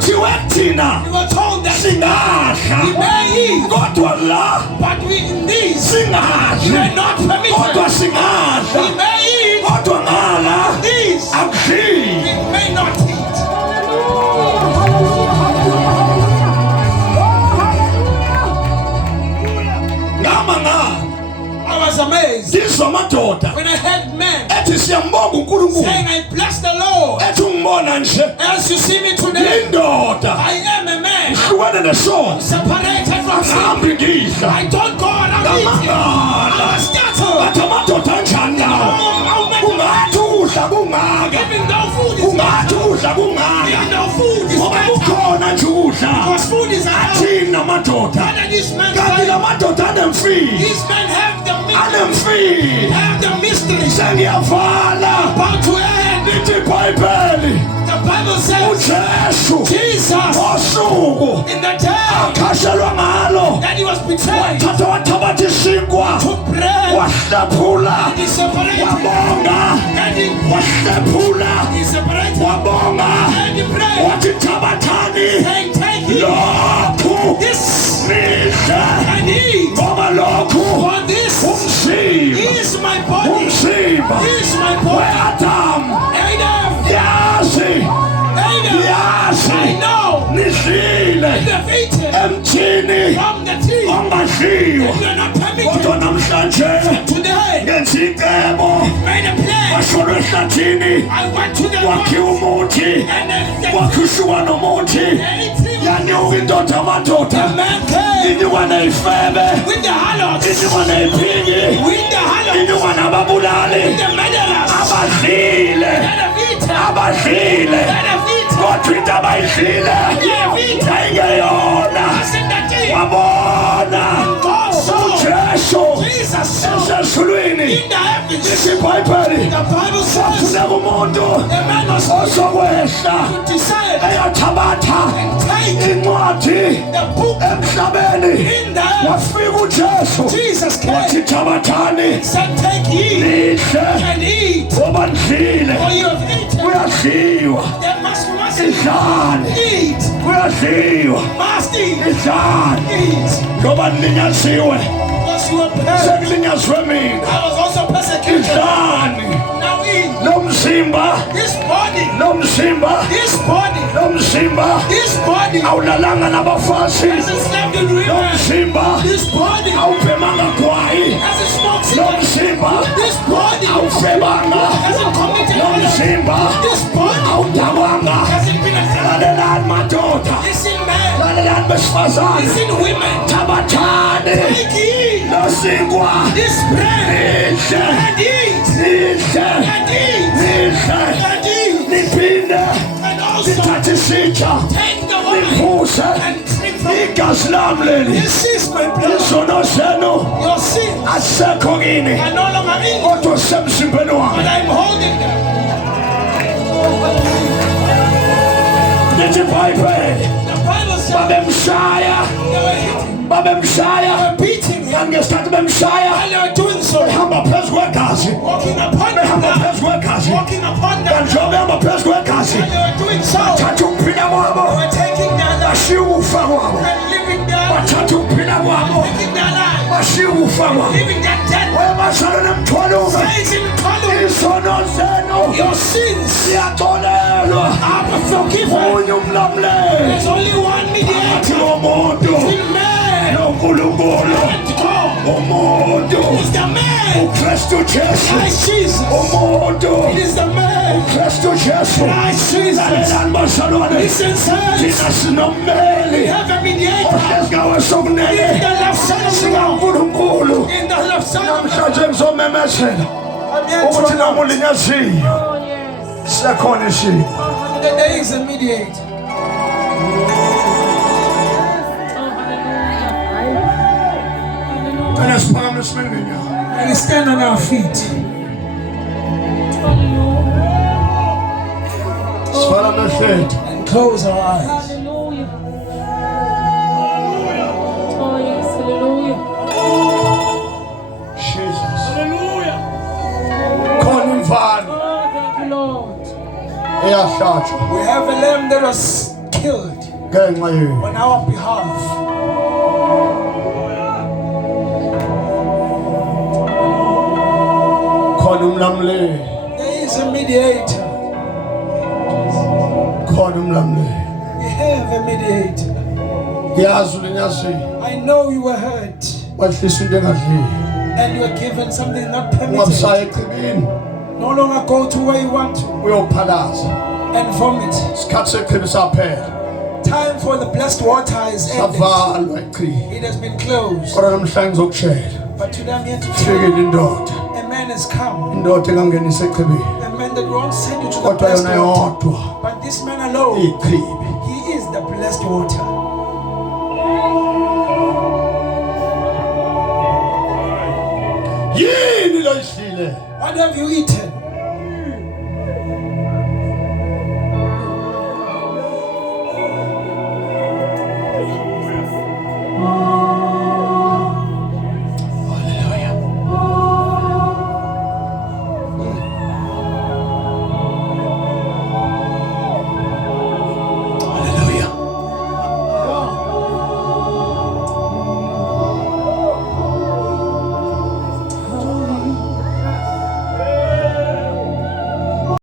We were told that we may eat, but we in this we are not permitted. We may eat, this we may not eat. I was amazed when I heard men saying, I bless the Lord. As you see me today, I am a man separated from sin. I don't go around eating. I was scattered. Even though food is bad, even though food is bad, because food is bad. These men have the mystery. Have the mystery. About to end. The Bible says Jesus in the day that he was betrayed took bread and he separated and he separated and he prayed saying, take it this and eat, for this is my body, is my body. Adam, I know they've eaten from the tree and you're not permitted. Today made a plan. I went to the mountain and then the man came with the harlots, with the medalers, Jesus in the heavens. The Bible says a man was also to decide and take the book in there. Jesus came and said, take ye and eat, for you have eaten. Then must eat. Must eat. Eat. Because you were persecuted. I was also persecuted. Now eat. This body. This body. This body. Hasn't slept in women. This body. Hasn't smoked cigarettes. This body. Hasn't committed murder. This body. Hasn't been a listen, man. Listen, women. Take it. This bread and eat and also take the wine and drink from it. This is my blood. Your sins are no longer in you, but I'm holding them. The Bible says they were eating. They were beating him. And they were doing so. Walking upon them. Walking upon them. And they were doing so. They were taking their life and living their life. Taking their life. Living their dead life. Says in Colossians, your sins are forgiven. There's only one mediator between man and God. It is the man. Christ Jesus. It is the man. Christ Jesus. Listen, sirs. We have a mediator. In the left side of the world. In the left side of the world. There is a mediator. Let us stand on our feet. And close our eyes. Jesus. Call him Father. We have a lamb that was killed ngenxa yenu. on our behalf. Khona umlamuli, There is a mediator. khona umlamuli. We have a mediator. Ngiyazi ulinyazile, I know you were hurt wahlisa into engadliyo. and you were given something not permitted. Ungabisaya echibini, No longer go to where you want to uyophalaza. and vomit. Isikhathi sechibi saphela, Time for the blessed water is ended. savalwa ichibi. It has been closed. Kodwa namhlanje ngizokutshela, But today I'm here to tell kufikile you, indoda, a man has come. indoda engangenisa echibini. A man that won't send you to the Kodwa blessed yona water. yodwa But this man alone, ichibi. he is the blessed water. Yini lo ihlile? What have you eaten?